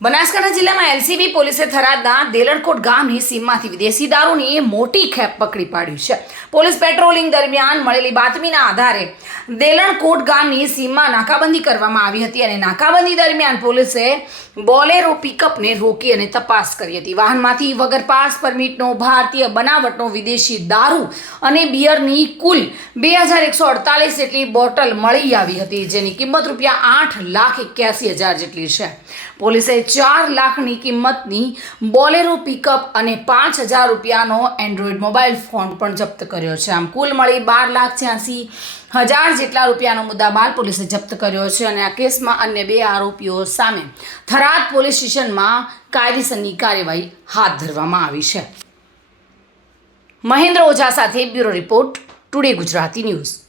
બનાસકાંઠા જિલ્લામાં એલસીબી પોલીસે થરાદના દેલણકોટ ગામની સીમમાંથી વિદેશી દારૂની મોટી ખેપ પકડી પાડી છે. પોલીસ પેટ્રોલિંગ દરમિયાન મળેલી બાતમીના આધારે દેલણકોટ ગામની સીમમાં નાકાબંધી કરવામાં આવી હતી અને નાકાબંધી દરમિયાન પોલીસે બોલેરો પિકઅપને રોકી અને તપાસ કરી હતી. વાહનમાંથી વગર પાસ પરમિટનો ભારતીય બનાવટનો વિદેશી દારૂ અને બિયરની કુલ 2148 જેટલી બોટલ મળી આવી હતી, જેની કિંમત ₹8,81,000 જેટલી છે. પોલીસે 4 લાખની કિંમતની બોલેરો પિકઅપ અને ₹5,000નો એન્ડ્રોઈડ મોબાઈલ ફોન પણ જપ્ત કર્યો છે. આમ કુલ મળી ₹12,86,000 જેટલા રૂપિયાનો મુદ્દામાલ પોલીસે જપ્ત કર્યો છે અને આ કેસમાં અન્ય 2 આરોપીઓ સામે થરાદ પોલીસ સ્ટેશનમાં કાયદેસરની કાર્યવાહી હાથ ધરવામાં આવી છે. મહેન્દ્ર ઓઝા સાથે bureau report, today Gujarati news.